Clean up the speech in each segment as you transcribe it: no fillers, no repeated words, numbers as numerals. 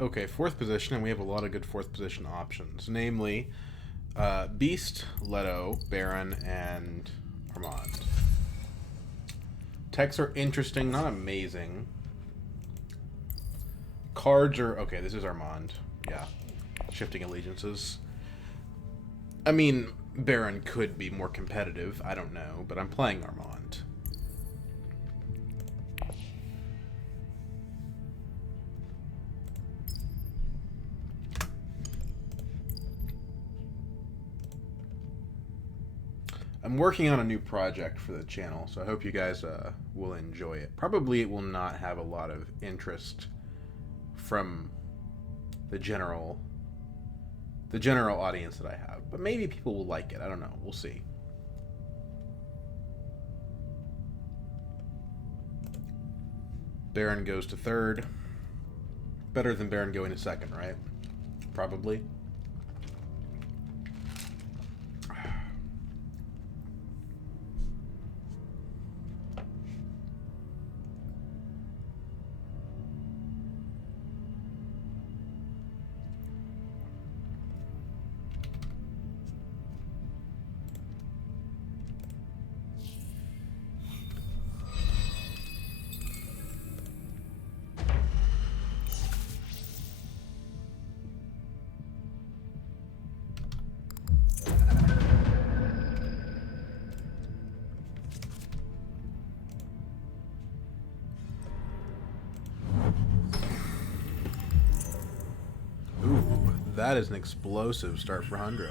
Okay, fourth position, and we have a lot of good fourth position options. Namely, Beast, Leto, Baron, and Armand. Techs are interesting, not amazing. Cards are... Okay, this is Armand. Yeah. Shifting allegiances. I mean, Baron could be more competitive. I don't know, but I'm playing Armand. I'm working on a new project for the channel, so I hope you guys will enjoy it. Probably it will not have a lot of interest from the general audience that I have, but maybe people will like it. I don't know. We'll see. Baron goes to third. Better than Baron going to second, right? Probably. That is an explosive start for Hundro.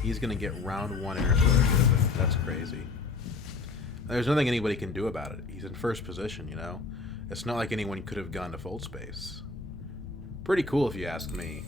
He's going to get round 1 Interstellar Shipping. That's crazy. There's nothing anybody can do about it. He's in first position, you know? It's not like anyone could have gone to full space. Pretty cool if you ask me.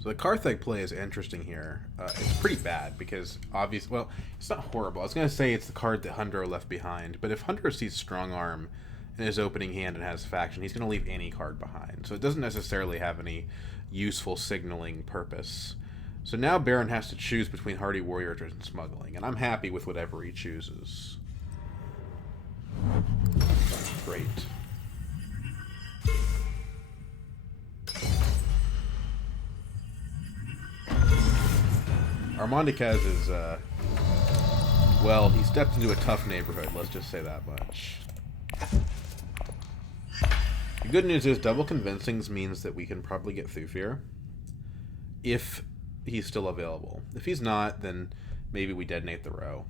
So the Karthag play is interesting here. It's pretty bad because obviously, well, it's not horrible. I was going to say it's the card that Hundro left behind, but if Hundro sees Strong Arm in his opening hand and has faction, he's going to leave any card behind. So it doesn't necessarily have any useful signaling purpose. So now Baron has to choose between Hardy Warrior and Smuggling, and I'm happy with whatever he chooses. Great. Armandicaz is, well, he stepped into a tough neighborhood, let's just say that much. The good news is double convincings means that we can probably get Thufir. If he's still available. If he's not, then maybe we detonate the row.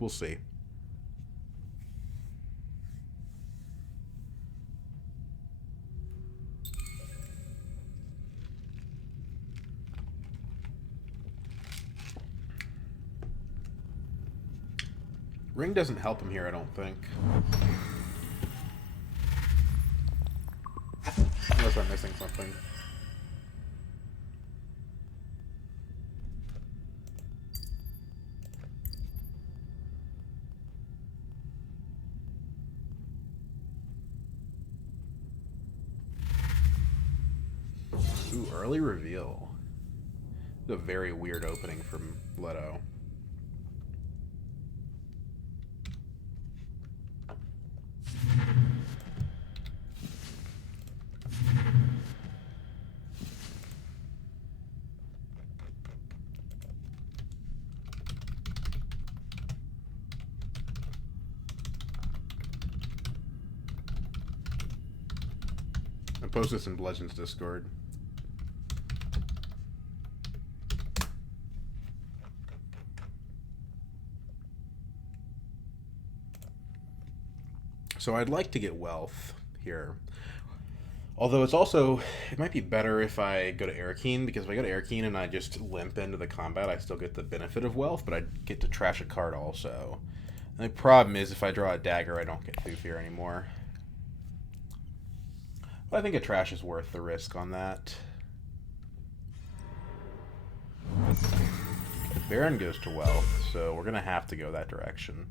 We'll see. Ring doesn't help him here, I don't think. Unless I'm missing something. Ooh, early reveal. It's a very weird opening from Leto. I post this in Bludgeon's Discord. So I'd like to get wealth here. Although it's also, it might be better if I go to Arakeen, because if I go to Arakeen and I just limp into the combat, I still get the benefit of wealth, but I get to trash a card also. And the problem is if I draw a dagger, I don't get Thufir anymore. But I think a trash is worth the risk on that. Baron goes to wealth, so we're going to have to go that direction.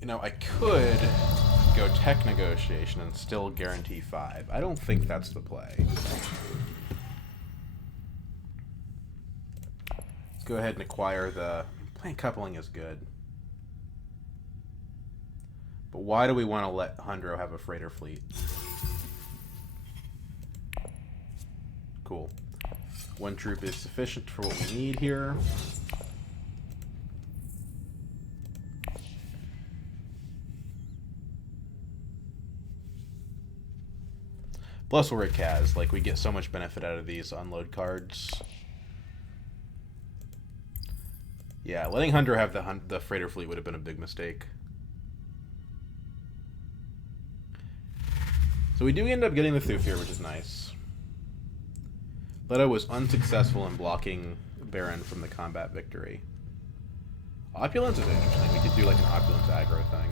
You know, I could go tech negotiation and still guarantee 5. I don't think that's the play. Let's go ahead and acquire the... Plant coupling is good. But why do we want to let Hundro have a freighter fleet? Cool. 1 troop is sufficient for what we need here. Plus we're at Kaz. Like, we get so much benefit out of these unload cards. Yeah, letting Hundro have the freighter fleet would have been a big mistake. So we do end up getting the thufir, which is nice. Leto was unsuccessful in blocking Baron from the combat victory. Opulence is interesting. We could do like an Opulence aggro thing.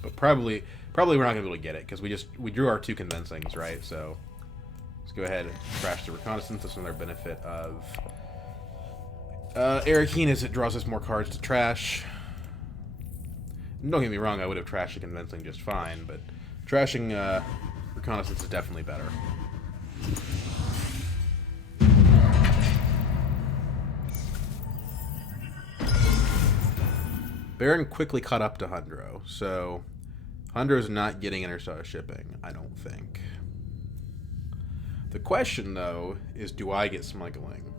But probably we're not gonna be able to get it because we drew our 2 convincings, right? So let's go ahead and trash the reconnaissance. That's another benefit of Arakeen is it draws us more cards to trash. Don't get me wrong, I would have trashed the convincing just fine, but trashing reconnaissance is definitely better. Baron quickly caught up to Hundro, so Hundro's not getting Interstellar shipping, I don't think. The question, though, is do I get smuggling?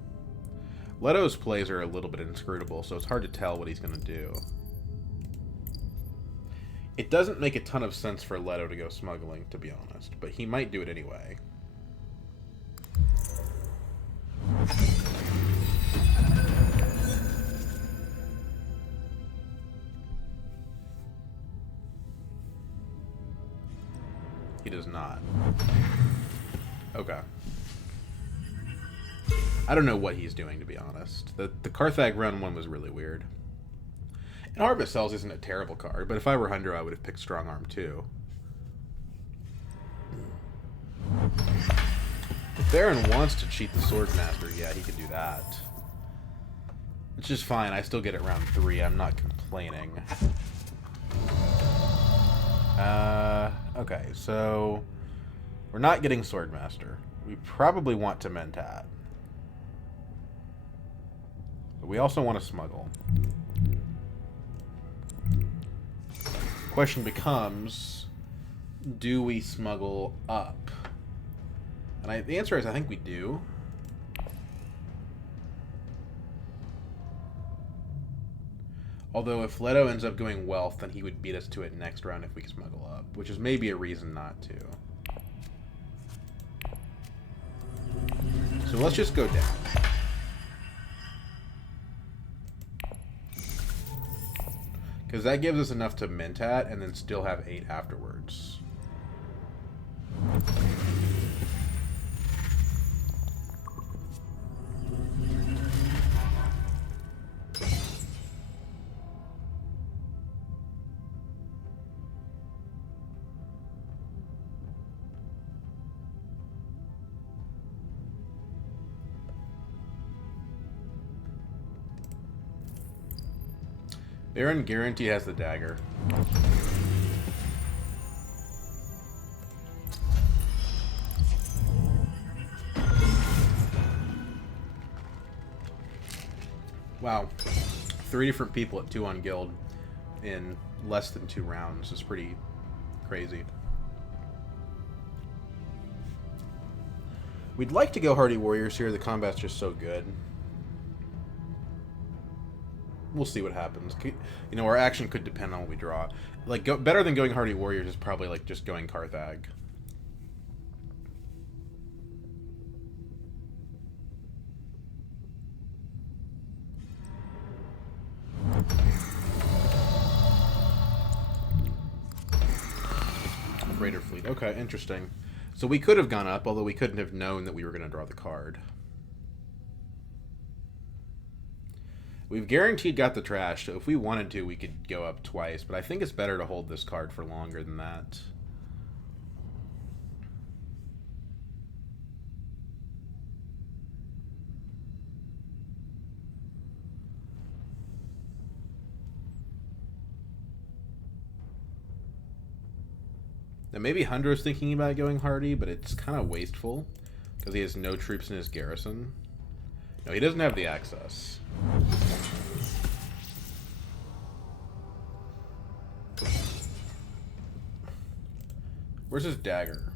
Leto's plays are a little bit inscrutable, so it's hard to tell what he's going to do. It doesn't make a ton of sense for Leto to go smuggling, to be honest, but he might do it anyway. He does not. Okay. I don't know what he's doing, to be honest. The Carthag round 1 was really weird. And Harvest Cells isn't a terrible card, but if I were Hundro, I would have picked Strong Arm too. If Baron wants to cheat the Swordmaster, yeah, he could do that. It's just fine. I still get it round 3. I'm not complaining. Okay, so we're not getting Swordmaster. We probably want to Mentat. But we also want to smuggle. Question becomes, do we smuggle up? And the answer is I think we do. Although if Leto ends up going wealth, then he would beat us to it next round if we smuggle up, which is maybe a reason not to. So let's just go down. Because that gives us enough to Mentat and then still have 8 afterwards. Baron guarantee has the dagger. Wow. 3 different people at 2 on guild in less than 2 rounds is pretty crazy. We'd like to go Hardy Warriors here. The combat's just so good. We'll see what happens. You know, our action could depend on what we draw. Like, better than going Hardy Warriors is probably like just going Carthag. Raider fleet. Okay, interesting. So we could have gone up, although we couldn't have known that we were going to draw the card. We've guaranteed got the trash, so if we wanted to, we could go up twice, but I think it's better to hold this card for longer than that. Now maybe Hunter's thinking about going hardy, but it's kind of wasteful because he has no troops in his garrison. No, he doesn't have the access. Where's his dagger?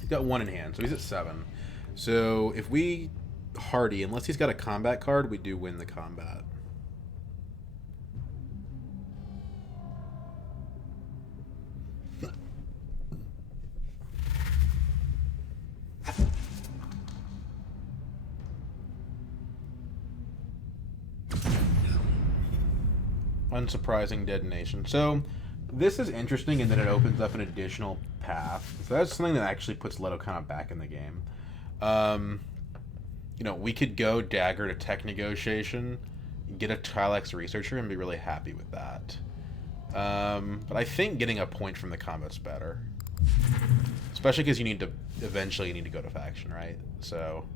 He's got 1 in hand, so he's at 7. So if we hardy, unless he's got a combat card, we do win the combat. Unsurprising detonation. So this is interesting in that it opens up an additional path. So that's something that actually puts Leto kind of back in the game. You know, we could go dagger to tech negotiation, get a Thylax researcher, and be really happy with that. But I think getting a point from the combat's better, especially because you need to eventually go to faction, right? So.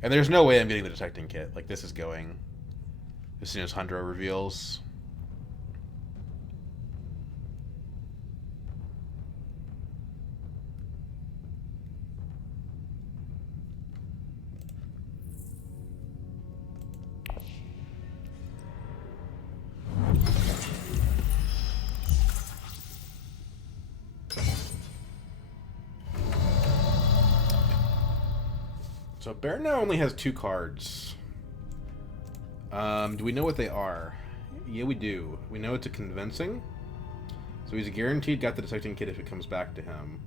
And there's no way I'm getting the detecting kit. Like, this is going as soon as Hundro reveals. So Baron now only has 2 cards. Do we know what they are? Yeah, we do. We know it's a convincing. So he's guaranteed got the detecting kit if it comes back to him.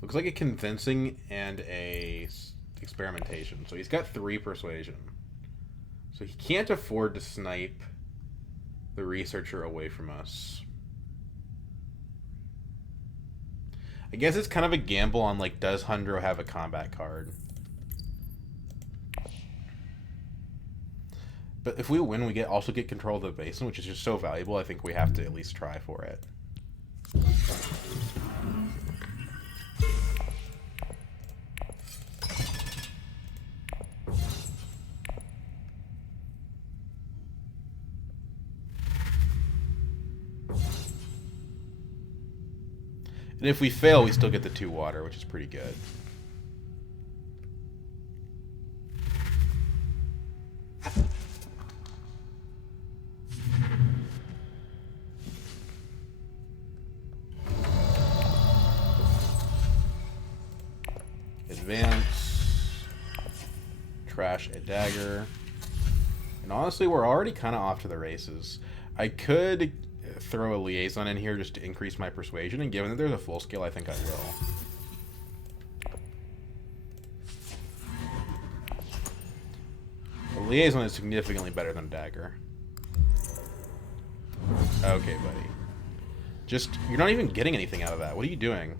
Looks like a convincing and a experimentation. So he's got 3 persuasion. So he can't afford to snipe the researcher away from us. I guess it's kind of a gamble on, like, does Hundro have a combat card? But if we win, we also get control of the basin, which is just so valuable. I think we have to at least try for it. And if we fail, we still get the 2 water, which is pretty good. Advance. Trash a dagger. And honestly, we're already kind of off to the races. I could throw a liaison in here just to increase my persuasion, and given that there's a full scale, I think I will. A liaison is significantly better than a dagger. Okay, buddy. Just, you're not even getting anything out of that. What are you doing?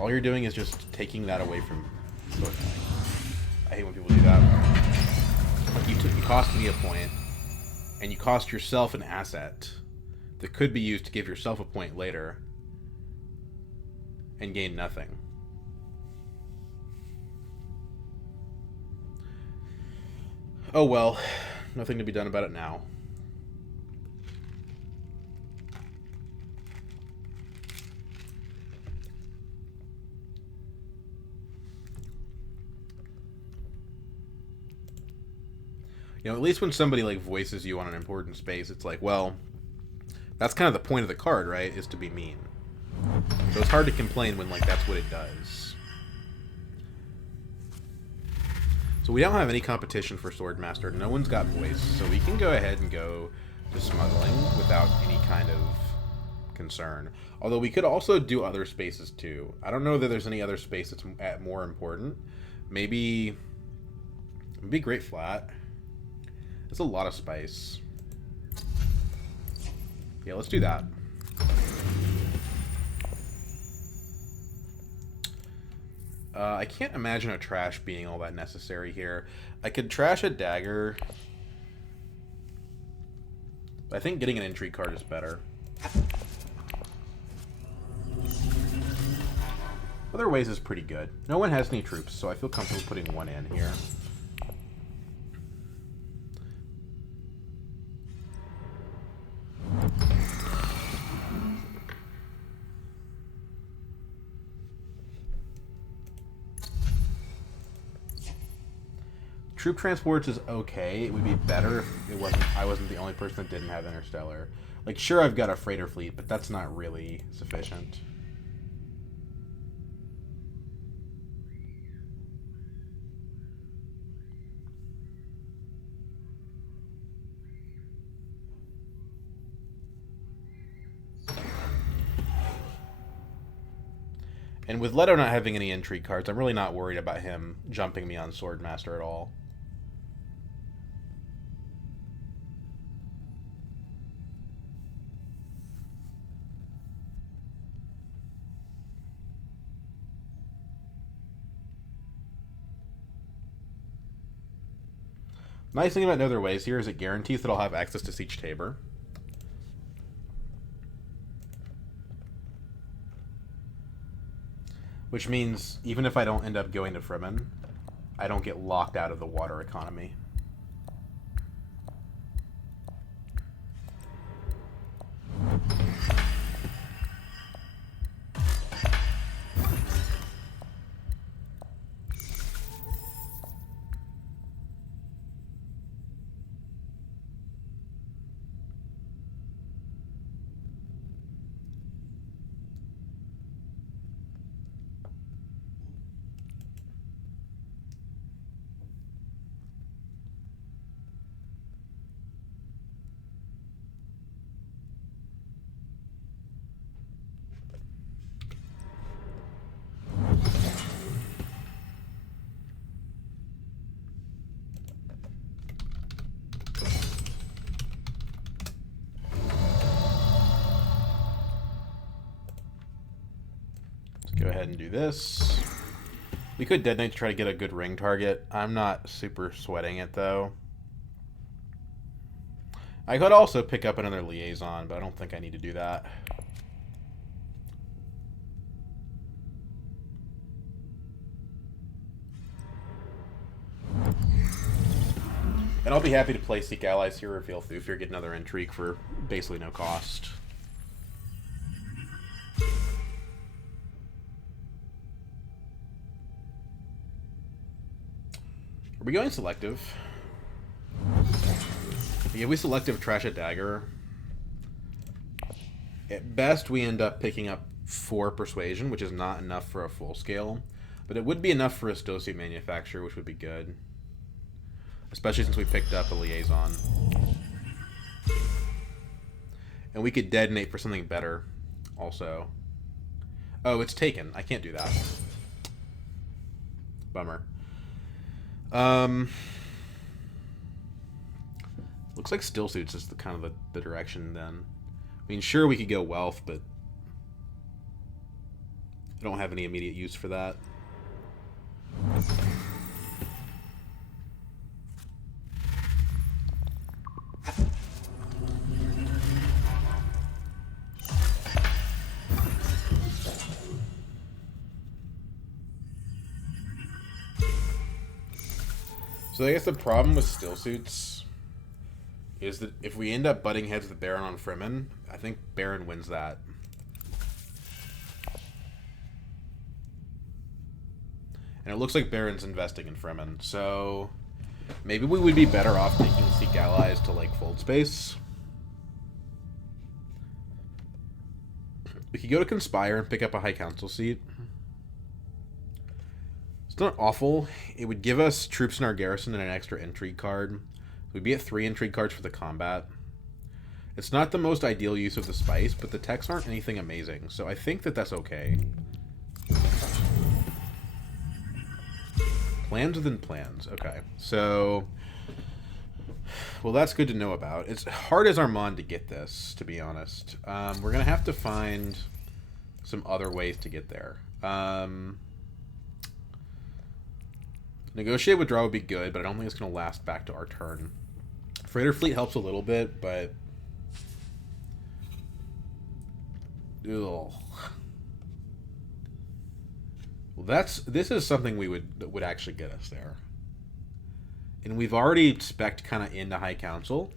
All you're doing is just taking that away from... I hate when people do that. Like, you cost me a point, and you cost yourself an asset that could be used to give yourself a point later and gain nothing. Oh well, nothing to be done about it now. You know, at least when somebody, like, voices you on an important space, it's like, well, that's kind of the point of the card, right? Is to be mean. So it's hard to complain when, like, that's what it does. So we don't have any competition for Swordmaster. No one's got voice, so we can go ahead and go to smuggling without any kind of concern. Although we could also do other spaces, too. I don't know that there's any other space that's more important. Maybe Great Flat. That's a lot of spice. Yeah, let's do that. I can't imagine a trash being all that necessary here. I could trash a dagger. I think getting an intrigue card is better. Other ways is pretty good. No one has any troops, so I feel comfortable putting one in here. Troop transports is okay. It would be better if I wasn't the only person that didn't have Interstellar. Like, sure, I've got a freighter fleet, but that's not really sufficient. And with Leto not having any intrigue cards, I'm really not worried about him jumping me on Swordmaster at all. Nice thing about No Other Ways here is it guarantees that I'll have access to Siege Tabor. Which means, even if I don't end up going to Fremen, I don't get locked out of the water economy. Go ahead and do this. We could detonate to try to get a good ring target. I'm not super sweating it, though. I could also pick up another liaison, but I don't think I need to do that. And I'll be happy to play Seek Allies here, reveal Thufir, get another intrigue for basically no cost. Are we going selective? Yeah, we selective trash a dagger. At best, we end up picking up 4 persuasion, which is not enough for a full scale. But it would be enough for a Stosuit manufacturer, which would be good. Especially since we picked up a liaison. And we could detonate for something better, also. Oh, it's taken. I can't do that. Bummer. Looks like still suits is the kind of the direction then. I mean, sure, we could go wealth, but I don't have any immediate use for that. So I guess the problem with still suits is that if we end up butting heads with Baron on Fremen, I think Baron wins that. And it looks like Baron's investing in Fremen, so maybe we would be better off taking Seek Allies to, like, Fold Space. We could go to Conspire and pick up a High Council seat. It's not awful. It would give us troops in our garrison and an extra intrigue card. We'd be at 3 intrigue cards for the combat. It's not the most ideal use of the spice, but the techs aren't anything amazing, so I think that that's okay. Plans within plans. Okay, so... Well, that's good to know about. It's hard as Armand to get this, to be honest. We're going to have to find some other ways to get there. Negotiate withdrawal would be good, but I don't think it's going to last back to our turn. Freighter fleet helps a little bit, but Ugh. Well, this is something that would actually get us there. And we've already spec'd kind of into High Council,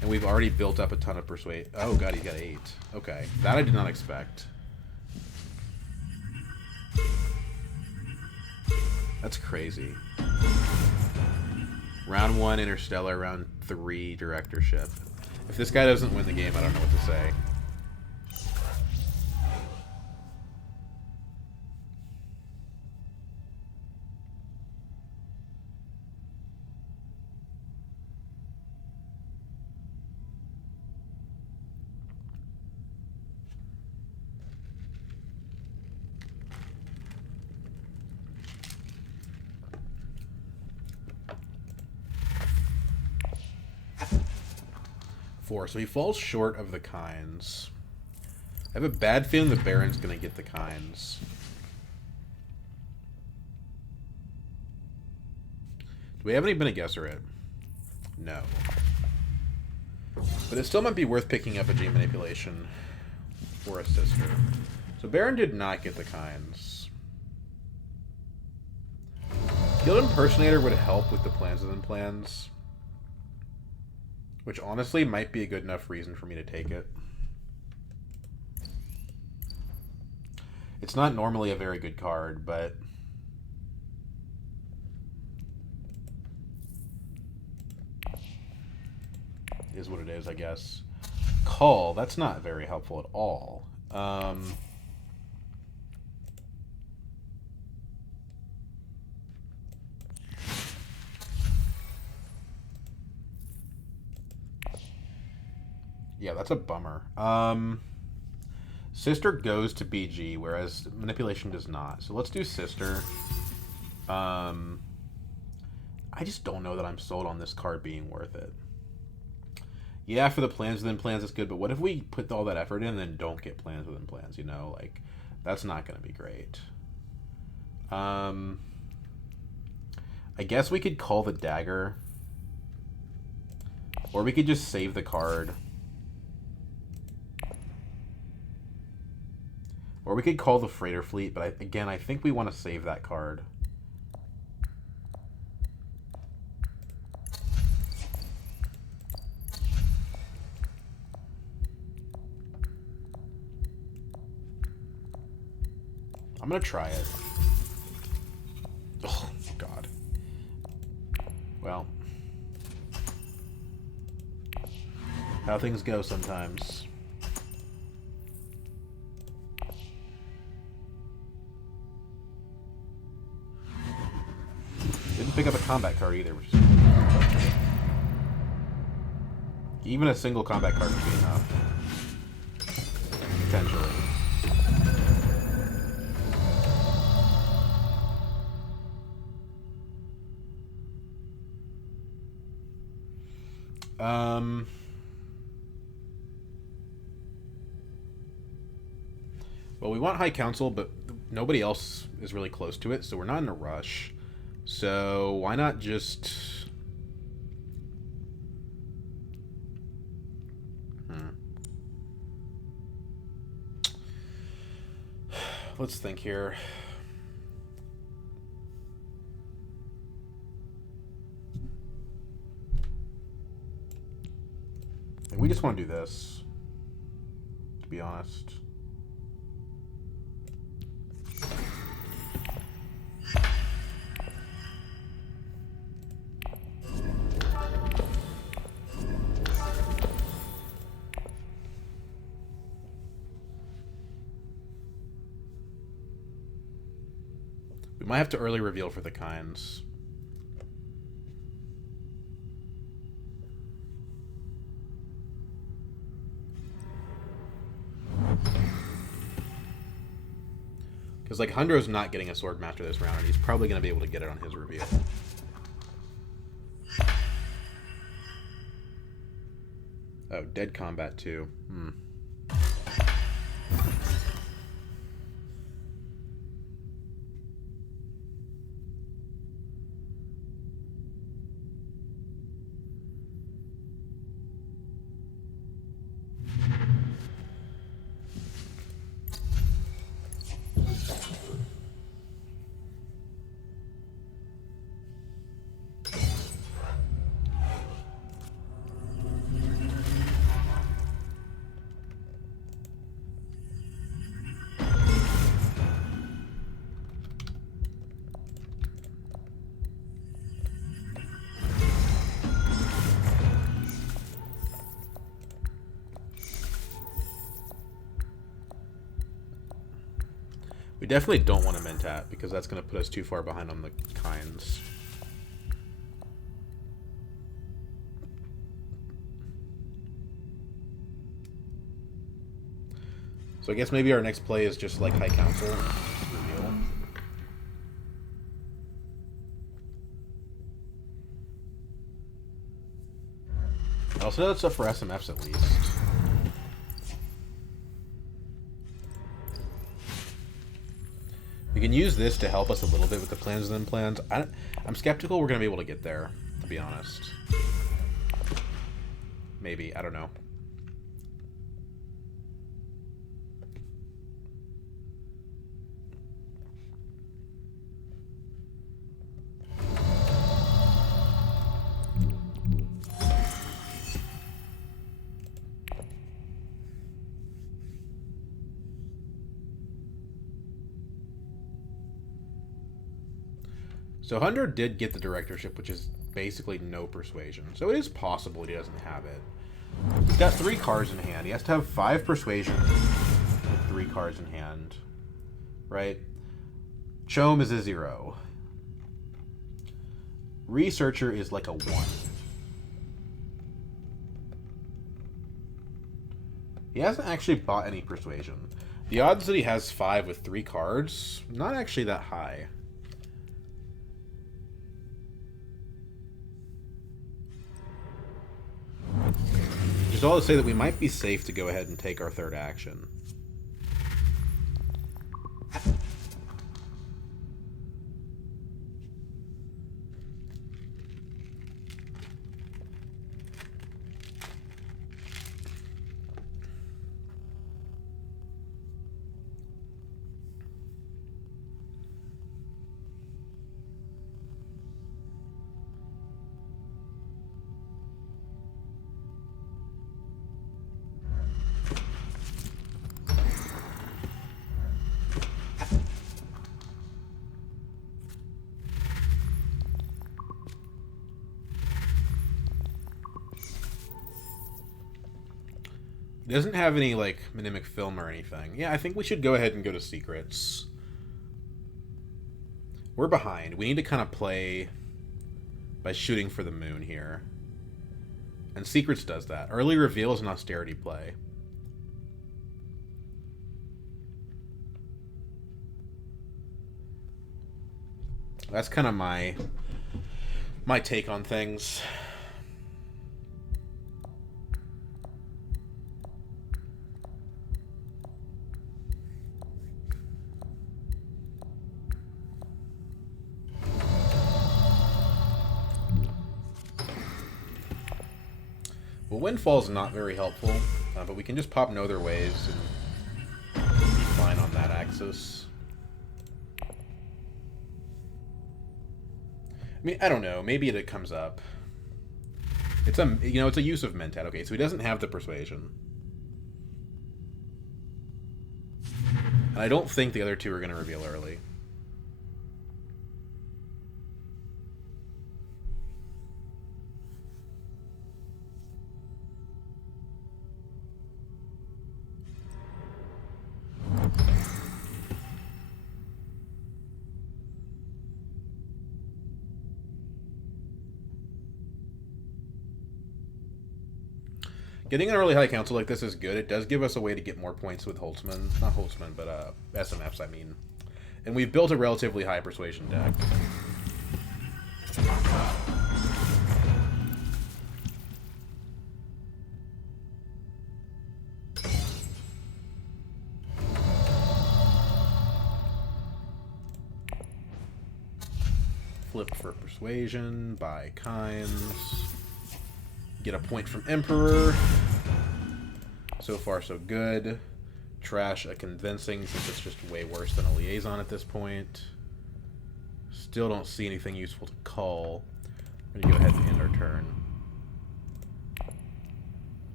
and we've already built up a ton of persuade. Oh god, he's got 8. Okay, that I did not expect. That's crazy. Round 1 Interstellar, round 3 Directorship. If this guy doesn't win the game, I don't know what to say. So he falls short of the kinds. I have a bad feeling the Baron's gonna get the kinds. Do we have any Bene Gesserit? No. But it still might be worth picking up a Gene Manipulation or a Sister. So Baron did not get the kinds. Guild Impersonator would help with the plans within plans. Which honestly might be a good enough reason for me to take it. It's not normally a very good card, but... is what it is, I guess. Call, that's not very helpful at all. Yeah, that's a bummer. Sister goes to BG, whereas Manipulation does not. So let's do Sister. I just don't know that I'm sold on this card being worth it. Yeah, for the plans within plans, it's good, but what if we put all that effort in and then don't get plans within plans, you know? Like, that's not going to be great. I guess we could call the Dagger. Or we could just save the card. Or we could call the Freighter Fleet, but again, I think we want to save that card. I'm going to try it. Oh, God. Well. How things go sometimes. Didn't pick up a combat card either, which is... even a single combat card would be enough. Potentially. Well, we want High Council, but nobody else is really close to it, so we're not in a rush. So why not just... Let's think here. We just want to do this, to be honest. We might have to early reveal for the kinds. Because, like, Hundro's not getting a Swordmaster this round, and he's probably going to be able to get it on his reveal. Oh, Dead Combat, too. We definitely don't want to Mentat, because that's going to put us too far behind on the kinds. So I guess maybe our next play is just like High Council and reveal. I also know that's stuff for SMFs at least. We can use this to help us a little bit with the plans and plans. I'm skeptical we're going to be able to get there, to be honest. Maybe. I don't know. So Hunter did get the directorship, which is basically no persuasion. So it is possible he doesn't have it. He's got 3 cards in hand. He has to have 5 persuasion with 3 cards in hand. Right? Chom is a 0. Researcher is like a 1. He hasn't actually bought any persuasion. The odds that he has 5 with 3 cards, not actually that high. Which is all to say that we might be safe to go ahead and take our 3rd action. He doesn't have any, like, mnemic film or anything. Yeah, I think we should go ahead and go to secrets. We're behind. We need to kind of play by shooting for the moon here. And secrets does that. Early reveal is an austerity play. That's kind of my take on things. Well, Windfall's not very helpful, but we can just pop No Other Ways and be fine on that axis. I mean, I don't know. Maybe it comes up. It's a, you know, it's a use of Mentat. Okay, so he doesn't have the persuasion. And I don't think the other 2 are going to reveal early. Getting an early High Council like this is good. It does give us a way to get more points with Holtzman. Not Holtzman, but SMFs, I mean. And we've built a relatively high persuasion deck. Flip for persuasion, buy kinds. Get a point from Emperor. So far, so good. Trash a convincing, since it's just way worse than a liaison at this point. Still don't see anything useful to call. I'm going to go ahead and end our turn.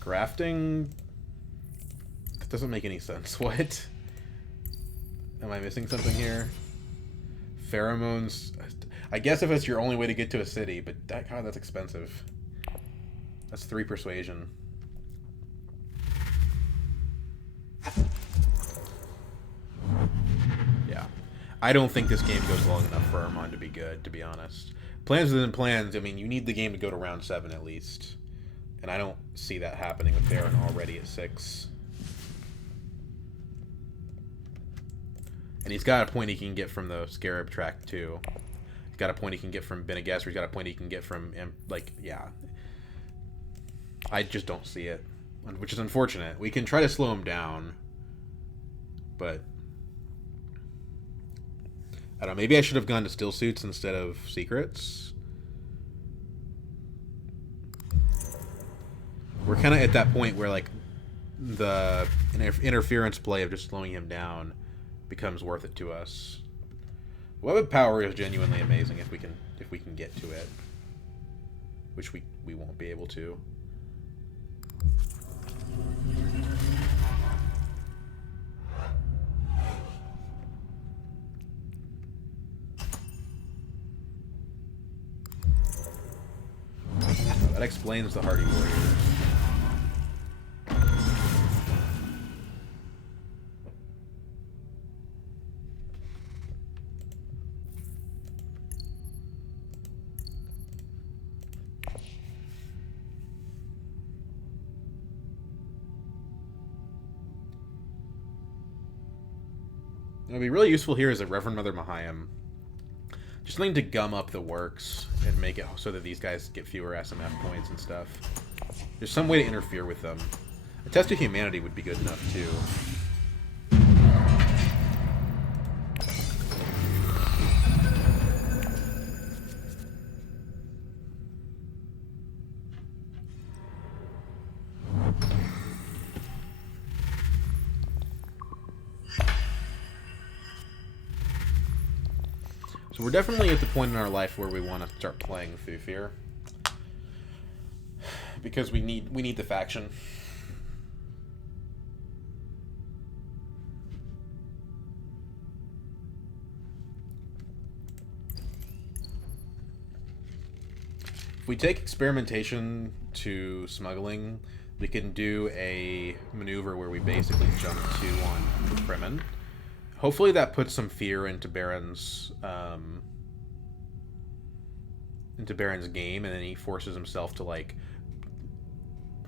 Grafting? That doesn't make any sense. What? Am I missing something here? Pheromones. I guess if it's your only way to get to a city, but God, that's expensive. That's 3 persuasion. Yeah. I don't think this game goes long enough for Armand to be good, to be honest. Plans within plans, I mean, you need the game to go to round 7 at least. And I don't see that happening with Baron already at 6. And he's got a point he can get from the Scarab track, too. He's got a point he can get from Bene Gesserit. He's got a point he can get from, like, yeah. I just don't see it, which is unfortunate. We can try to slow him down, but I don't know. Maybe I should have gone to Still Suits instead of Secrets. We're kind of at that point where, like, the interference play of just slowing him down becomes worth it to us. Weapon power is genuinely amazing if we can get to it, which we won't be able to. That explains the Hardy Warriors. What would be really useful here is a Reverend Mother Mahayam. Just something to gum up the works and make it so that these guys get fewer SMF points and stuff. There's some way to interfere with them. A Test of Humanity would be good enough, too. So we're definitely at the point in our life where we want to start playing Thufir. Because we need the faction. If we take experimentation to smuggling, we can do a maneuver where we basically jump 2 on Fremen. Hopefully that puts some fear into Baron's game, and then he forces himself to, like,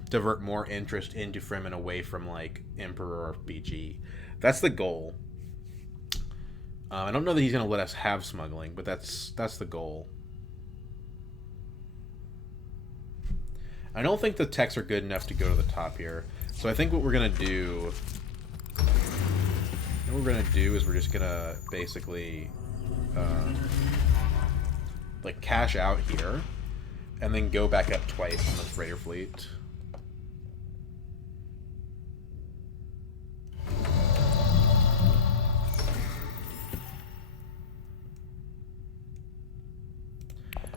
divert more interest into Fremen away from, like, Emperor or BG. That's the goal. I don't know that he's going to let us have smuggling, but that's the goal. I don't think the techs are good enough to go to the top here. So I think what we're going to do... What we're going to do is we're just going to basically... like, cash out here. And then go back up twice on the freighter fleet.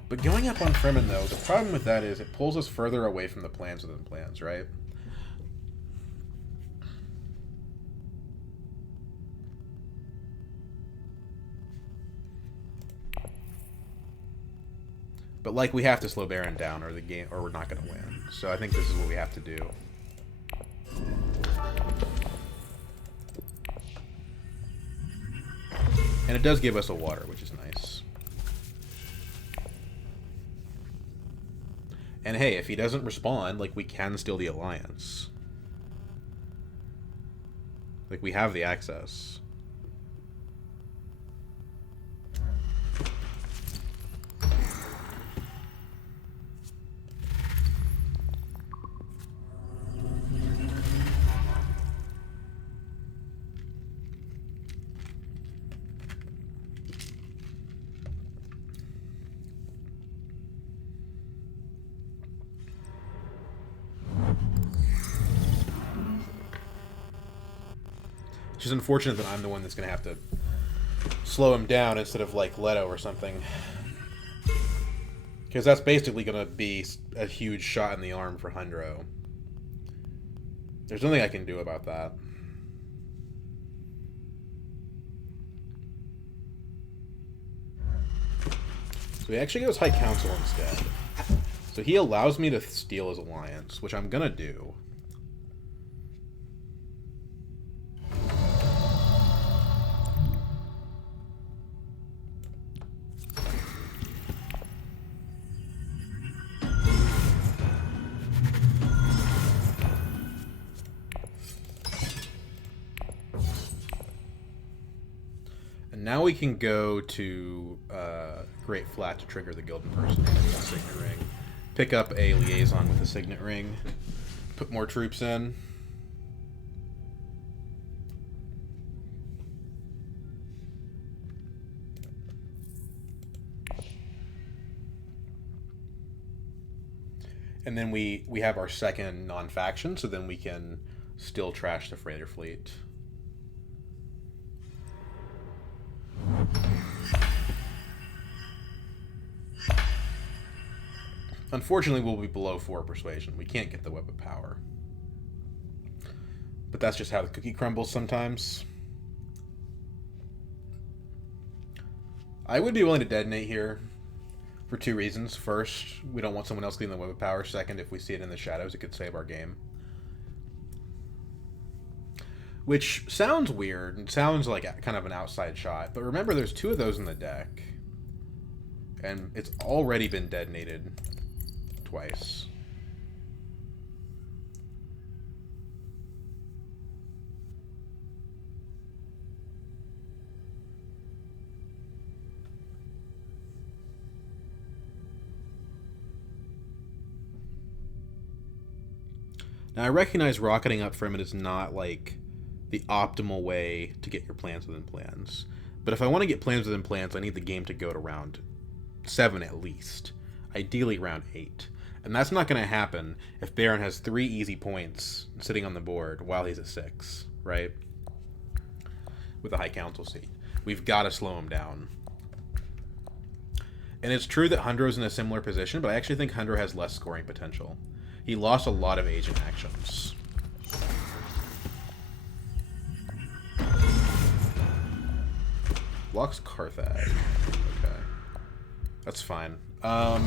But going up on Fremen, though, the problem with that is it pulls us further away from the plans within plans, right? But, like, we have to slow Baron down or the game, or we're not going to win. So I think this is what we have to do. And it does give us a water, which is nice. And hey, if he doesn't respond, like, we can steal the Alliance. Like, we have the access. It's just unfortunate that I'm the one that's going to have to slow him down instead of, like, Leto or something. Because that's basically going to be a huge shot in the arm for Hundro. There's nothing I can do about that. So he actually goes High Council instead. So he allows me to steal his alliance, which I'm gonna do. Now we can go to Great Flat to trigger the Guild Impersonator with the Signet Ring. Pick up a liaison with the Signet Ring. Put more troops in. And then we have our second non-faction, so then we can still trash the freighter fleet. Unfortunately, we'll be below 4 persuasion. We can't get the web of power. But that's just how the cookie crumbles sometimes. I would be willing to detonate here for 2 reasons. First, we don't want someone else getting the web of power. Second, if we see it in the shadows, it could save our game. Which sounds weird and sounds like kind of an outside shot. But remember, there's 2 of those in the deck. And it's already been detonated twice. Now, I recognize rocketing up from it is not, like, the optimal way to get your plans within plans. But if I want to get plans within plans, I need the game to go to round 7 at least. Ideally, round 8. And that's not going to happen if Baron has 3 easy points sitting on the board while he's at 6, right? With a high council seat. We've got to slow him down. And it's true that Hundro's in a similar position, but I actually think Hundro has less scoring potential. He lost a lot of agent actions. Blocks Carthage. Okay. That's fine. So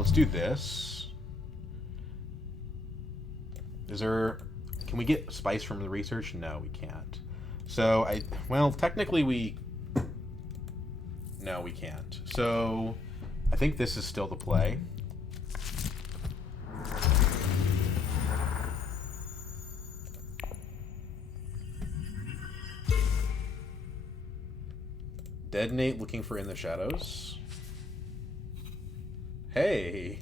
let's do this. Is there... Can we get spice from the research? No, we can't. So, well, technically we... No, we can't. So, I think this is still the play. Detonate, looking for In the Shadows. Hey!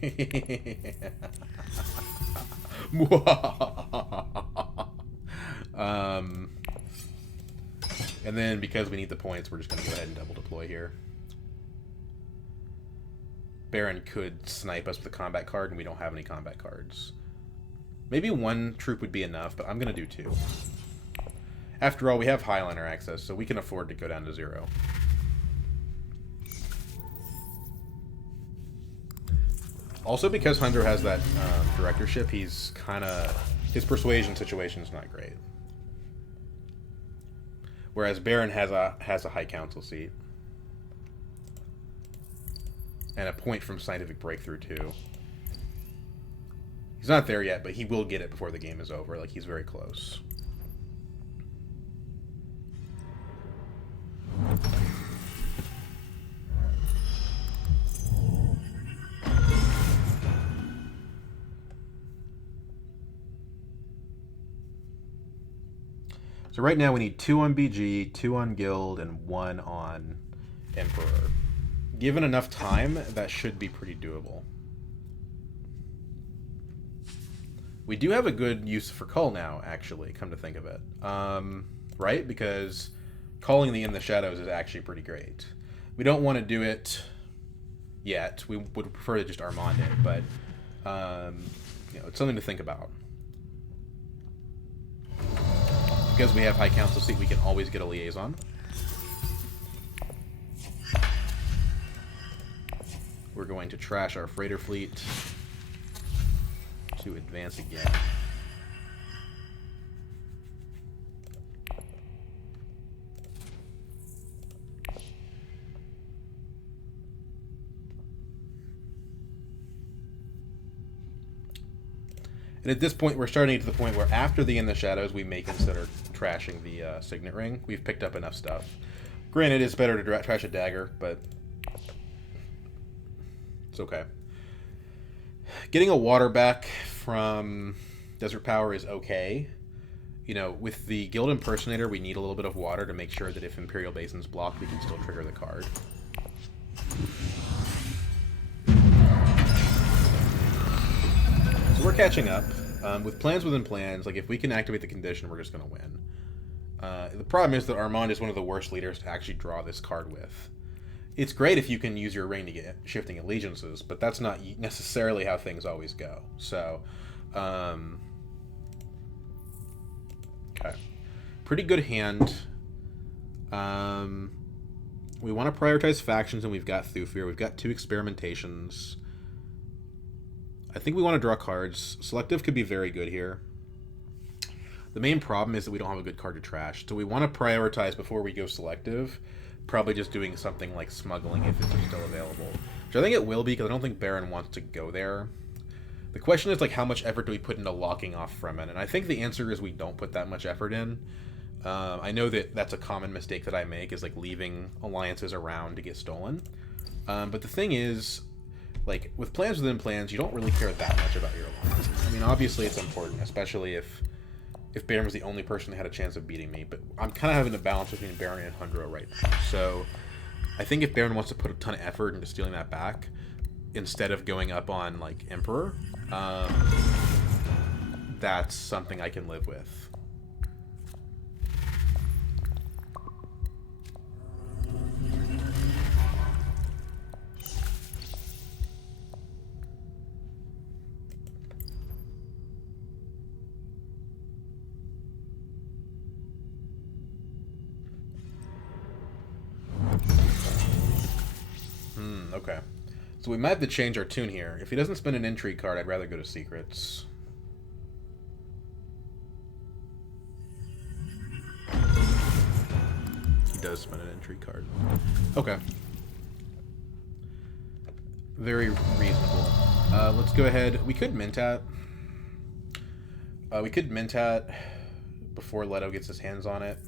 And then, because we need the points, we're just going to go ahead and double deploy here. Baron could snipe us with a combat card, and we don't have any combat cards. Maybe 1 troop would be enough, but I'm going to do 2. After all, we have Highliner access, so we can afford to go down to 0. Also, because Hunter has that directorship, he's kind of... His persuasion situation is not great. Whereas Baron has a high council seat. And a point from scientific breakthrough, too. He's not there yet, but he will get it before the game is over. Like, he's very close. So right now we need 2 on BG, 2 on Guild, and 1 on Emperor. Given enough time, that should be pretty doable. We do have a good use for Cull now, actually, come to think of it. Right? Because calling the In the Shadows is actually pretty great. We don't want to do it yet. We would prefer to just Armand it, but you know, it's something to think about. Because we have high council seat, we can always get a liaison. We're going to trash our freighter fleet to advance again. And at this point, we're starting to the point where after the In the Shadows, we may consider trashing the Signet Ring. We've picked up enough stuff. Granted, it's better to trash a dagger, but it's okay. Getting a water back from Desert Power is okay. You know, with the Guild Impersonator, we need a little bit of water to make sure that if Imperial Basin's blocked, we can still trigger the card. So we're catching up. With plans within plans, like if we can activate the condition, we're just going to win. The problem is that Armand is one of the worst leaders to actually draw this card with. It's great if you can use your ring to get shifting allegiances, but that's not necessarily how things always go. So, okay. Pretty good hand. We want to prioritize factions, and we've got Thufir. We've got 2 experimentations. I think we want to draw cards. Selective could be very good here. The main problem is that we don't have a good card to trash. So we want to prioritize before we go selective. Probably just doing something like smuggling if it's still available. Which I think it will be, because I don't think Baron wants to go there. The question is, like, how much effort do we put into locking off Fremen? And I think the answer is we don't put that much effort in. I know that that's a common mistake that I make, is, like, leaving alliances around to get stolen. But the thing is, like, with plans within plans, you don't really care that much about your alliances. I mean, obviously it's important, especially if Baron was the only person that had a chance of beating me, but I'm kind of having a balance between Baron and Hundro right now. So I think if Baron wants to put a ton of effort into stealing that back, instead of going up on, like, Emperor, that's something I can live with. Okay. So we might have to change our tune here. If he doesn't spend an intrigue card, I'd rather go to secrets. He does spend an intrigue card. Okay. Very reasonable. Let's go ahead. We could Mentat. We could Mentat before Leto gets his hands on it.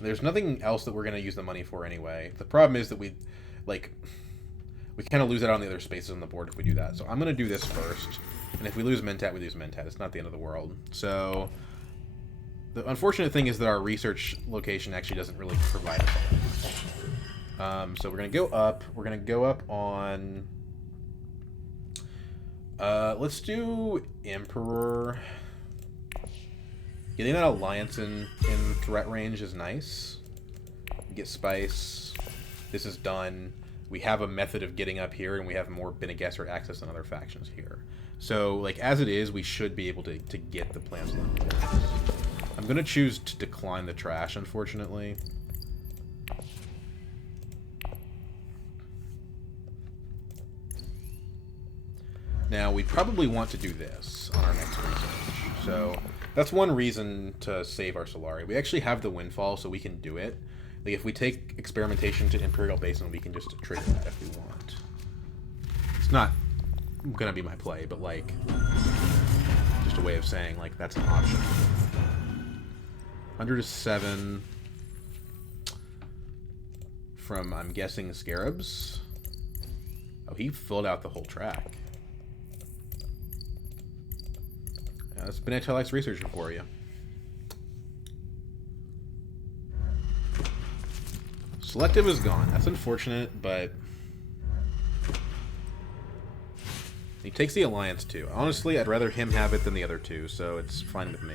There's nothing else that we're going to use the money for anyway. The problem is that we kind of lose out on the other spaces on the board if we do that. So I'm going to do this first. And if we lose Mentat, we lose Mentat. It's not the end of the world. So the unfortunate thing is that our research location actually doesn't really provide us all that. So we're going to go up. We're going to go up on... let's do Emperor. Getting that alliance in threat range is nice. We get Spice. This is done. We have a method of getting up here, and we have more Bene Gesserit access than other factions here. So, like, as it is, we should be able to get the plans on the board. I'm going to choose to decline the trash, unfortunately. Now, we probably want to do this on our next research. So, that's one reason to save our Solari. We actually have the Windfall, so we can do it. Like, if we take Experimentation to Imperial Basin, we can just trigger that if we want. It's not gonna be my play, but, like, just a way of saying, like, that's an option. 107 from, I'm guessing, Scarabs. Oh, he filled out the whole track. That's Bene Gesserit's researching for you. Selective is gone. That's unfortunate, but he takes the alliance too. Honestly, I'd rather him have it than the other two, so it's fine with me.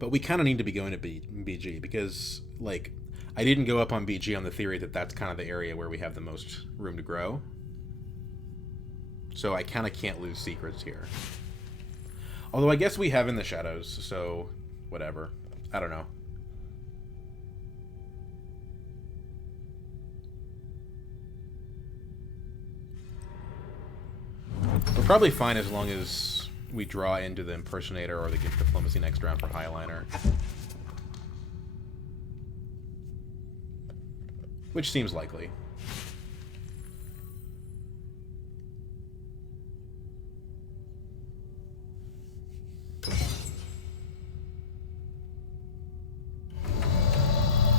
But we kind of need to be going to BG because, like, I didn't go up on BG on the theory that that's kind of the area where we have the most room to grow. So I kind of can't lose secrets here. Although I guess we have In the Shadows, so whatever. I don't know. We're probably fine as long as we draw into the Impersonator or the Gift Diplomacy next round for Highliner. which seems likely.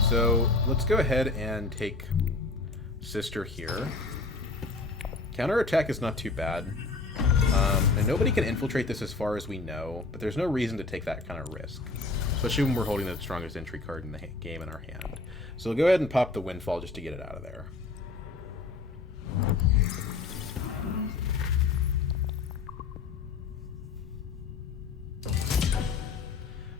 So let's go ahead and take Sister here. Counterattack is not too bad. And nobody can infiltrate this as far as we know, but there's no reason to take that kind of risk. Especially when we're holding the strongest entry card in the game in our hand. So we'll go ahead and pop the Windfall just to get it out of there.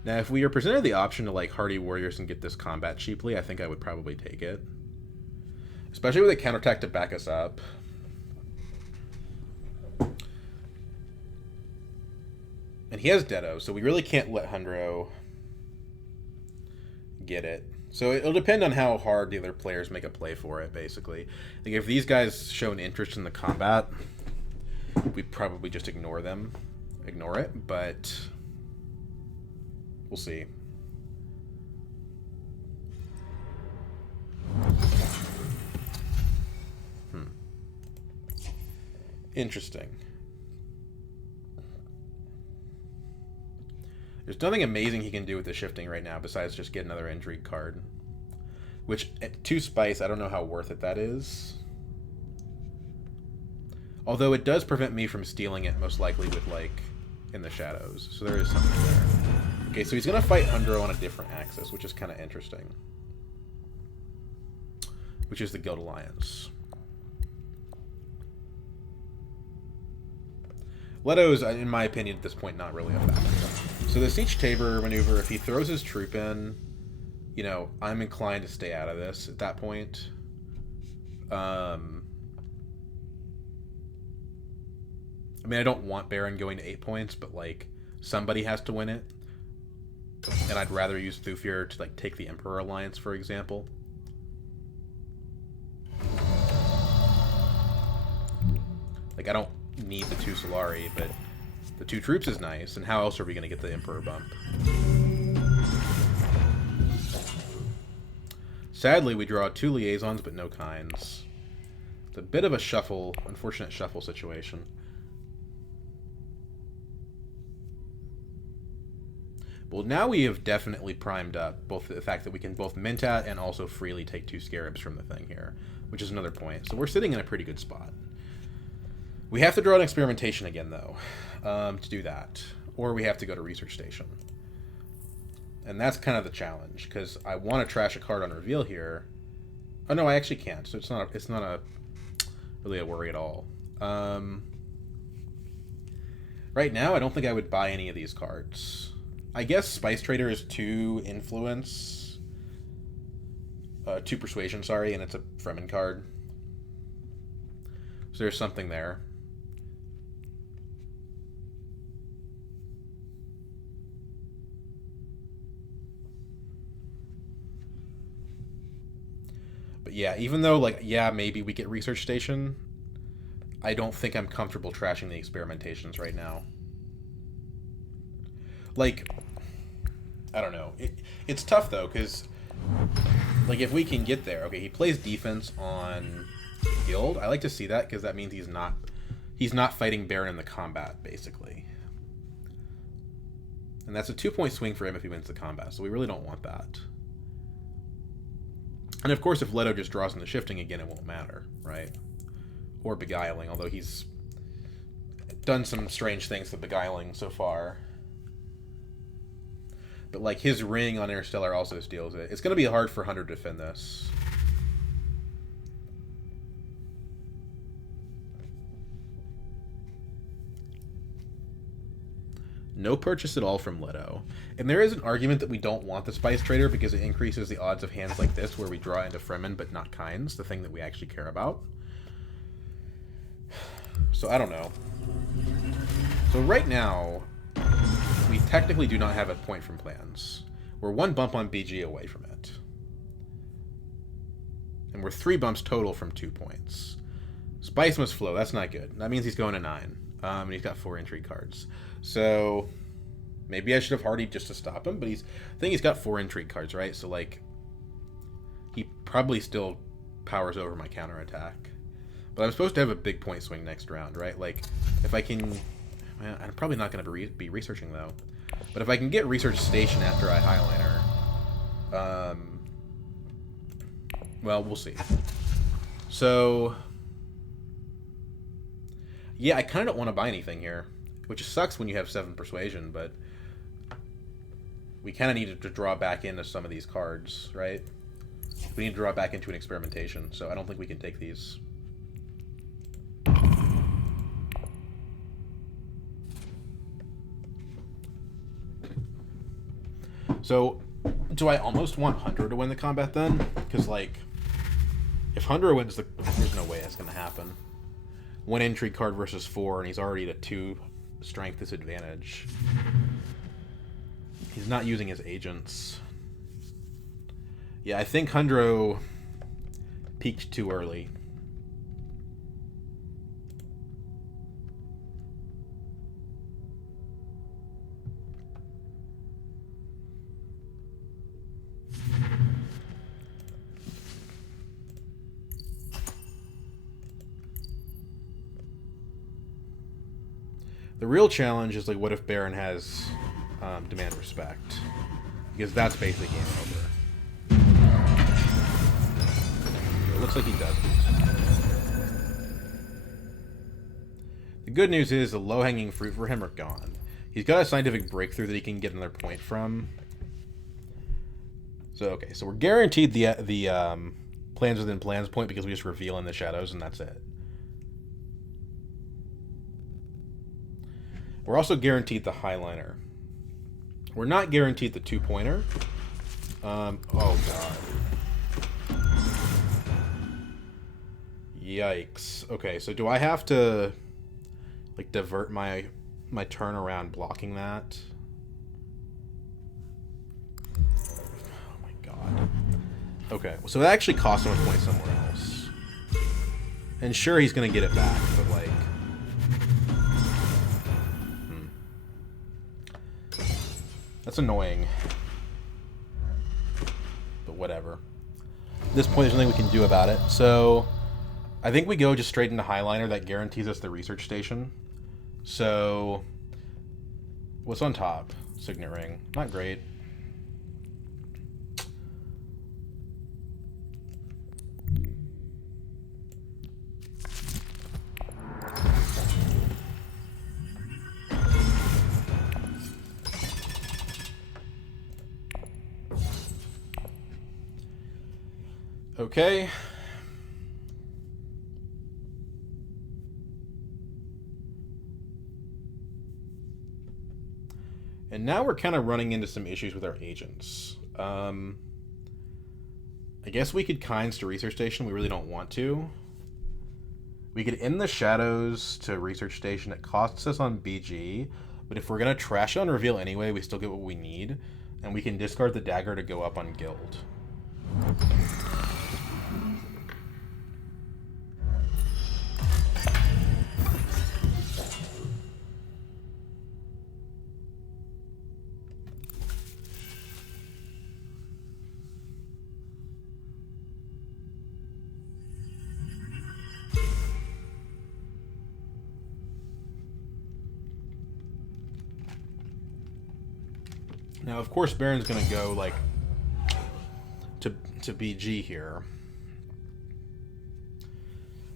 Now, if we are presented the option to, like, Hardy Warriors and get this combat cheaply, I think I would probably take it. Especially with a counterattack to back us up. And he has Ditto, so we really can't let Hundro get it. So it'll depend on how hard the other players make a play for it, basically. Like, if these guys show an interest in the combat, we probably just ignore them. Ignore it, but... we'll see. Interesting. There's nothing amazing he can do with the shifting right now besides just get another intrigue card. Which, at 2 spice, I don't know how worth it that is. Although it does prevent me from stealing it, most likely, with, like, in the shadows. So there is something there. Okay, so he's going to fight Hundro on a different axis, which is kind of interesting. Which is the Guild Alliance. Leto's, in my opinion, at this point, not really a factor. So the Siege Tabor maneuver, if he throws his troop in, you know, I'm inclined to stay out of this at that point. I mean, I don't want Baron going to 8 points, but, like, somebody has to win it. And I'd rather use Thufir to, like, take the Emperor Alliance, for example. Like, I don't need the 2 Solari, but the 2 troops is nice. And how else are we going to get the Emperor bump? Sadly, we draw 2 Liaisons, but no Kinds. It's a bit of a shuffle, unfortunate shuffle situation. Well, now we have definitely primed up both the fact that we can both mint at and also freely take 2 Scarabs from the thing here, which is another point. So we're sitting in a pretty good spot. We have to draw an experimentation again, though, to do that. Or we have to go to Research Station. And that's kind of the challenge, because I want to trash a card on reveal here. Oh, no, I actually can't, so it's not really a worry at all. Right now, I don't think I would buy any of these cards. I guess Spice Trader is 2 influence, 2 persuasion, sorry, and it's a Fremen card. So there's something there. But yeah, even though, like, yeah, maybe we get Research Station, I don't think I'm comfortable trashing the experimentations right now. Like, I don't know. It's tough, though, because, like, if we can get there... Okay, he plays defense on Guild. I like to see that, because that means he's not fighting Baron in the combat, basically. And that's a 2-point swing for him if he wins the combat, so we really don't want that. And, of course, if Leto just draws in the shifting again, it won't matter, right? Or Beguiling, although he's done some strange things with Beguiling so far. But, like, his ring on Interstellar also steals it. It's going to be hard for Hunter to defend this. No purchase at all from Leto. And there is an argument that we don't want the Spice Trader because it increases the odds of hands like this where we draw into Fremen but not Kinds, the thing that we actually care about. So, I don't know. So, right now... we technically do not have a point from plans. We're 1 bump on BG away from it. And we're 3 bumps total from 2 points. Spice must flow. That's not good. That means he's going to 9. And he's got 4 intrigue cards. So, maybe I should have Hardy just to stop him. But I think he's got 4 intrigue cards, right? So, like, he probably still powers over my counterattack. But I'm supposed to have a big point swing next round, right? Like, if I can... Well, I'm probably not going to be researching, though. But if I can get Research Station after I Highliner... well, we'll see. So... Yeah, I kind of don't want to buy anything here. Which sucks when you have 7 Persuasion, but... We kind of need to draw back into some of these cards, right? We need to draw back into an experimentation, so I don't think we can take these. So, do I almost want Hunter to win the combat then? Because, like, if Hunter wins, there's no way that's going to happen. 1 intrigue card versus 4, and he's already at a 2 strength disadvantage. He's not using his agents. Yeah, I think Hundro peaked too early. The real challenge is, like, what if Baron has Demand Respect? Because that's basically game over. It looks like he doesn't. The good news is the low-hanging fruit for him are gone. He's got a scientific breakthrough that he can get another point from. So, okay, so we're guaranteed the plans within plans point because we just reveal in the shadows and that's it. We're also guaranteed the Highliner. We're not guaranteed the 2-pointer. Oh god. Yikes. Okay, so do I have to, like, divert my turn around blocking that? Oh my god. Okay, so that actually costs him a point somewhere else. And sure, he's gonna get it back, but, like... That's annoying. But whatever. At this point, there's nothing we can do about it. So, I think we go just straight into Highliner. That guarantees us the research station. So, what's on top? Signet Ring. Not great. Okay. And now we're kind of running into some issues with our agents. I guess we could Kynes to Research Station. We really don't want to. We could end the Shadows to Research Station. It costs us on BG. But if we're going to trash it on Reveal anyway, we still get what we need. And we can discard the Dagger to go up on Guild. Now, of course, Baron's going to go, like, to BG here.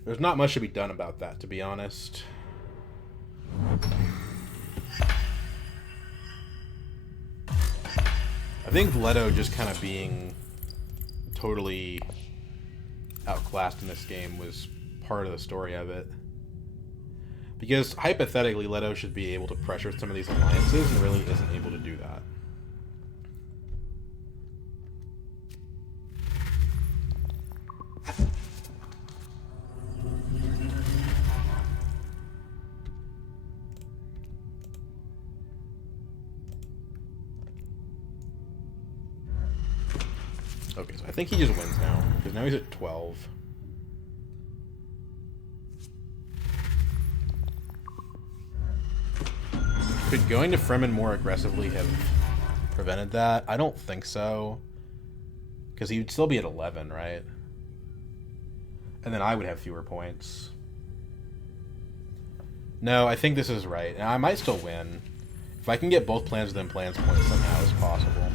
There's not much to be done about that, to be honest. I think Leto just kind of being totally outclassed in this game was part of the story of it. Because, hypothetically, Leto should be able to pressure some of these alliances and really isn't able to do that. Okay, so I think he just wins now, because now he's at 12. Could going to Fremen more aggressively have prevented that? I don't think so. Because he would still be at 11, right? And then I would have fewer points. No, I think this is right. And I might still win. If I can get both plans within plans points somehow, it's possible.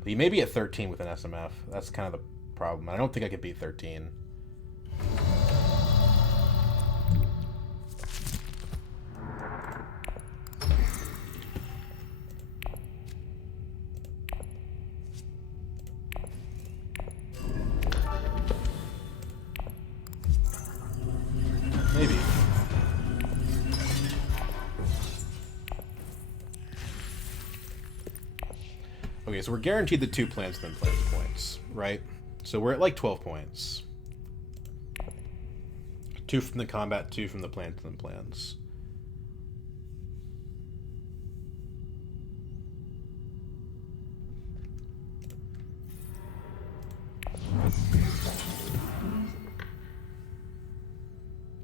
But you may be at 13 with an SMF. That's kind of the problem. I don't think I could beat 13. Maybe. Okay, so we're guaranteed the 2 plans within plans points, right? So we're at like 12 points. 2 from the combat, 2 from the plans within plans.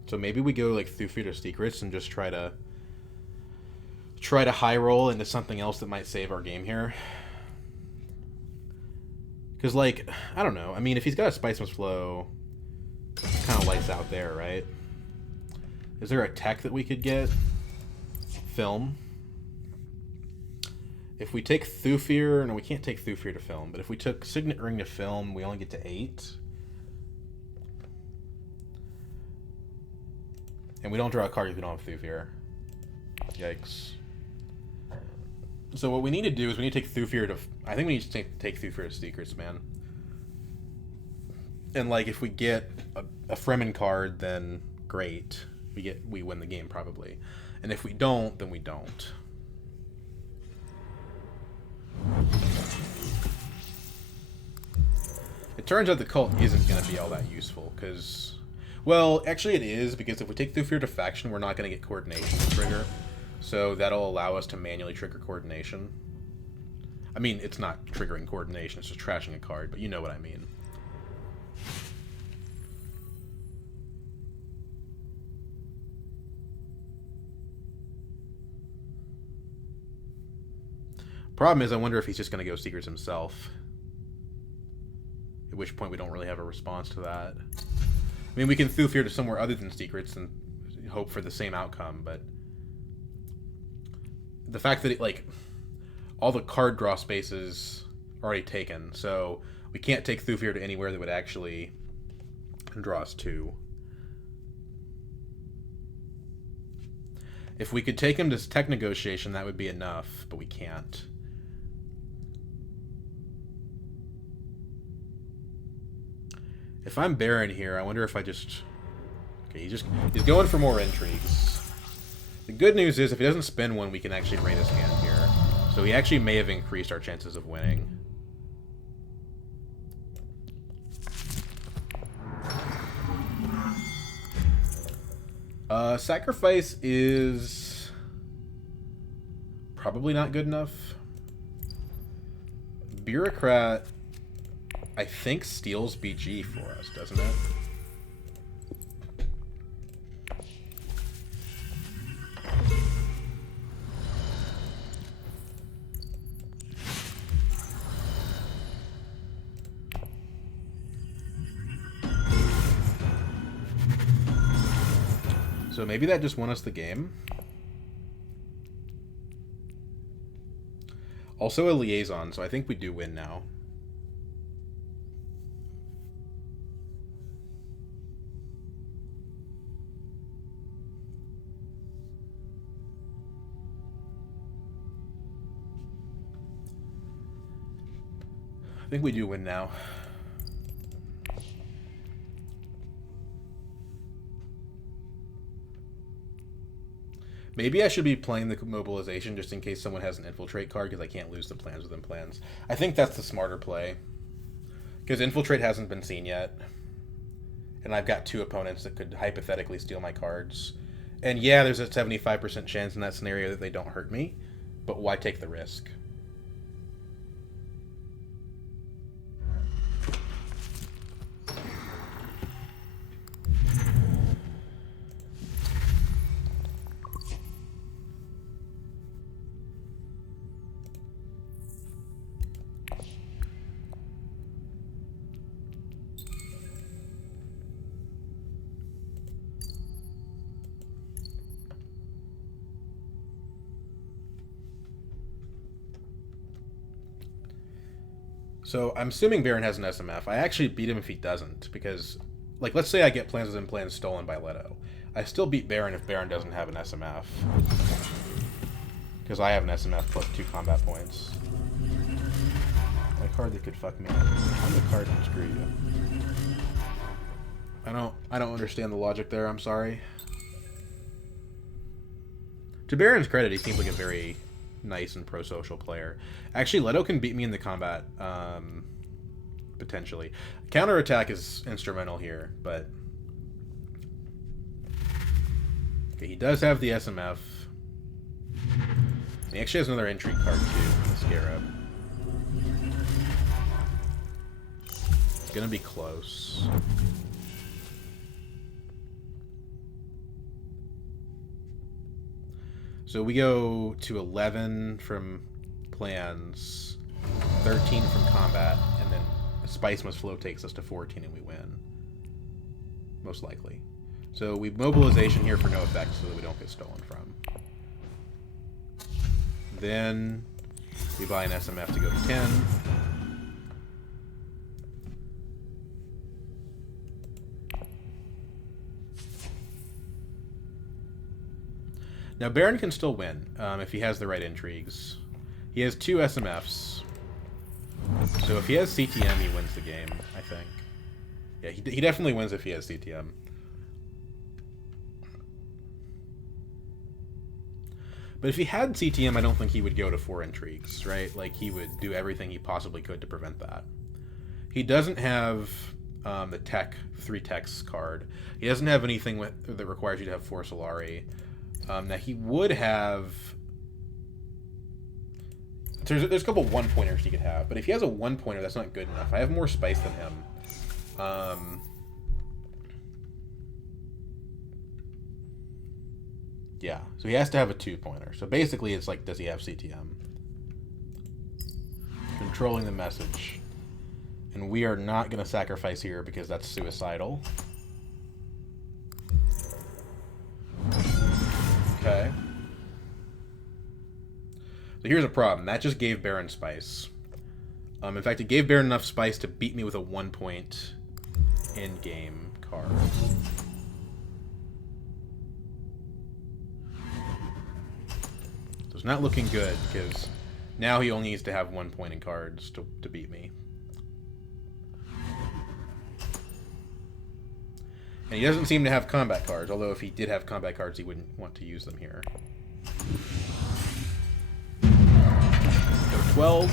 So maybe we go like thufir to secrets and just try to high roll into something else that might save our game here. Because, like, I don't know. I mean, if he's got a Spice Must Flow, kind of lights out there, right? Is there a tech that we could get? Film. If we take thufir, no, we can't take thufir to film, but if we took Signet Ring to film, we only get to 8. And we don't draw a card if we don't have thufir. Yikes. So what we need to do is we need to take thufir to... I think we need to take thufir to secrets, man. And, like, if we get a Fremen card, then great. We win the game, probably. And if we don't, then we don't. It turns out the cult isn't going to be all that useful, because... Well, actually it is, because if we take thufir to faction, we're not going to get coordination to trigger. So that'll allow us to manually trigger coordination. I mean, it's not triggering coordination, it's just trashing a card, but you know what I mean. Problem is, I wonder if he's just going to go secrets himself. At which point we don't really have a response to that. I mean, we can thufir to somewhere other than secrets and hope for the same outcome, but... The fact that, like, all the card draw spaces are already taken, so we can't take thufir to anywhere that would actually draw us 2. If we could take him to tech negotiation, that would be enough, but we can't. If I'm Baron here, I wonder if I just... Okay, he's going for more intrigues. The good news is, if he doesn't spend one, we can actually raid his hand here. So he actually may have increased our chances of winning. Sacrifice is... probably not good enough. Bureaucrat, I think, steals BG for us, doesn't it? So maybe that just won us the game. Also a liaison, so I think we do win now. I think we do win now. Maybe I should be playing the mobilization just in case someone has an infiltrate card, because I can't lose the plans within plans. I think that's the smarter play. Because infiltrate hasn't been seen yet. And I've got 2 opponents that could hypothetically steal my cards. And yeah, there's a 75% chance in that scenario that they don't hurt me. But why take the risk? So I'm assuming Baron has an SMF. I actually beat him if he doesn't, because, like, let's say I get plans within plans stolen by Leto. I still beat Baron if Baron doesn't have an SMF. Because I have an SMF plus 2 combat points. My card that could fuck me up. I'm the card that screw you. I don't understand the logic there, I'm sorry. To Baron's credit, he seems like a very nice and pro-social player. Actually, Leto can beat me in the combat, potentially. Counterattack is instrumental here, but... Okay, he does have the SMF. He actually has another intrigue card, too, the Scarab. It's gonna be close. So we go to 11 from plans, 13 from combat, and then Spice Must Flow takes us to 14 and we win. Most likely. So we mobilization here for no effect so that we don't get stolen from. Then we buy an SMF to go to 10. Now, Baron can still win if he has the right intrigues. He has 2 SMFs. So if he has CTM, he wins the game, I think. Yeah, he definitely wins if he has CTM. But if he had CTM, I don't think he would go to 4 intrigues, right? Like, he would do everything he possibly could to prevent that. He doesn't have the 3 techs card. He doesn't have anything that requires you to have 4 Solari. Now, he would have... There's a couple 1-pointers he could have, but if he has a 1-pointer, that's not good enough. I have more spice than him. Yeah, so he has to have a 2-pointer. So basically, it's like, does he have CTM? Controlling the message. And we are not going to sacrifice here because that's suicidal. Okay. So here's a problem. That just gave Baron spice. In fact, it gave Baron enough spice to beat me with a 1-point end-game card. So it's not looking good, because now he only needs to have 1 point in cards to beat me. And he doesn't seem to have combat cards, although if he did have combat cards, he wouldn't want to use them here. Go 12.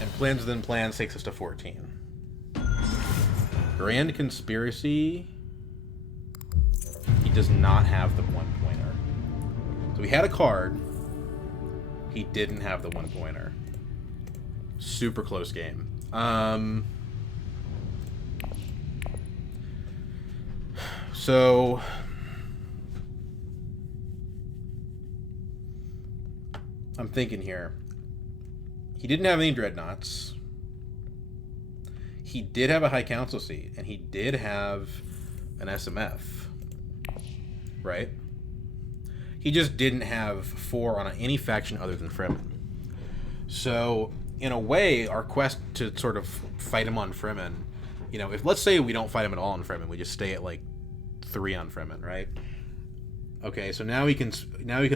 And plans within plans takes us to 14. Grand Conspiracy. He does not have the 1-pointer. So he had a card. He didn't have the 1-pointer. Super close game. So I'm thinking here. He didn't have any dreadnoughts. He did have a high council seat, and he did have an SMF. Right? He just didn't have 4 on any faction other than Fremen. So, in a way, our quest to sort of fight him on Fremen, you know, if let's say we don't fight him at all on Fremen, we just stay at like 3 on Fremen, right? Okay, so now he can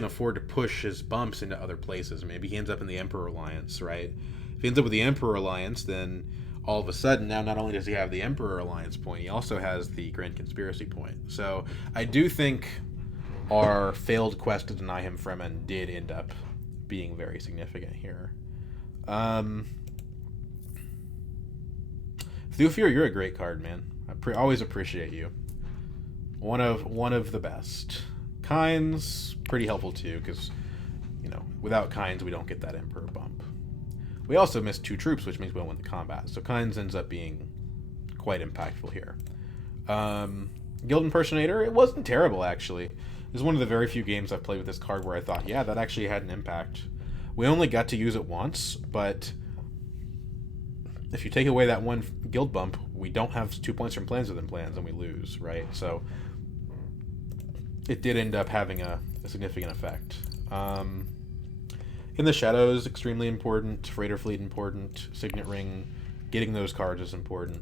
afford to push his bumps into other places. Maybe he ends up in the Emperor Alliance, right? If he ends up with the Emperor Alliance, then all of a sudden, now not only does he have the Emperor Alliance point, he also has the Grand Conspiracy point. So I do think our failed quest to deny him Fremen did end up being very significant here. Thufir, you're a great card, man. I always appreciate you. One of the best. Kynes, pretty helpful too, because, you know, without Kynes, we don't get that Emperor bump. We also missed 2 troops, which means we don't win the combat. So Kynes ends up being quite impactful here. Guild Impersonator, it wasn't terrible, actually. It was one of the very few games I've played with this card where I thought, yeah, that actually had an impact. We only got to use it once, but if you take away that 1 guild bump, we don't have 2 points from plans within plans, and we lose, right? So it did end up having a significant effect. In the Shadows, extremely important. Freighter Fleet, important. Signet Ring, getting those cards is important.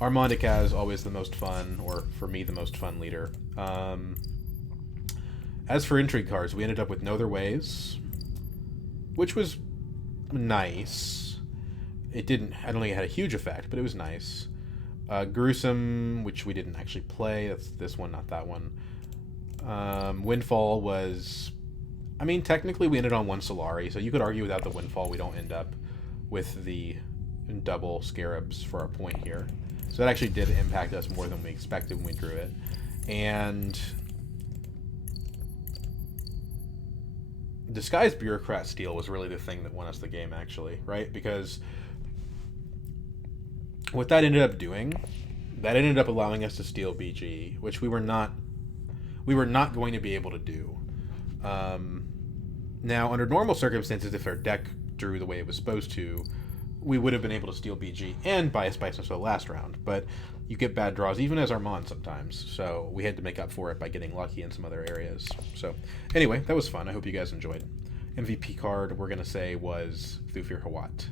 Armandica is always the most fun, or for me, the most fun leader. As for intrigue cards, we ended up with Know Their Ways, which was nice. It didn't, I don't think it had a huge effect, but it was nice. Gruesome, which we didn't actually play. That's this one, not that one. Windfall was, I mean, technically we ended on 1 Solari, so you could argue without the Windfall we don't end up with the double Scarabs for our point here. So that actually did impact us more than we expected when we drew it. And Disguised Bureaucrat Steal was really the thing that won us the game, actually, right? Because what that ended up doing, that ended up allowing us to steal BG, which we were not going to be able to do. Now, under normal circumstances, if our deck drew the way it was supposed to, we would have been able to steal BG and buy a Spice and Soul last round. But you get bad draws, even as Armand sometimes. So we had to make up for it by getting lucky in some other areas. So anyway, that was fun. I hope you guys enjoyed. MVP card, we're going to say, was Thufir Hawat.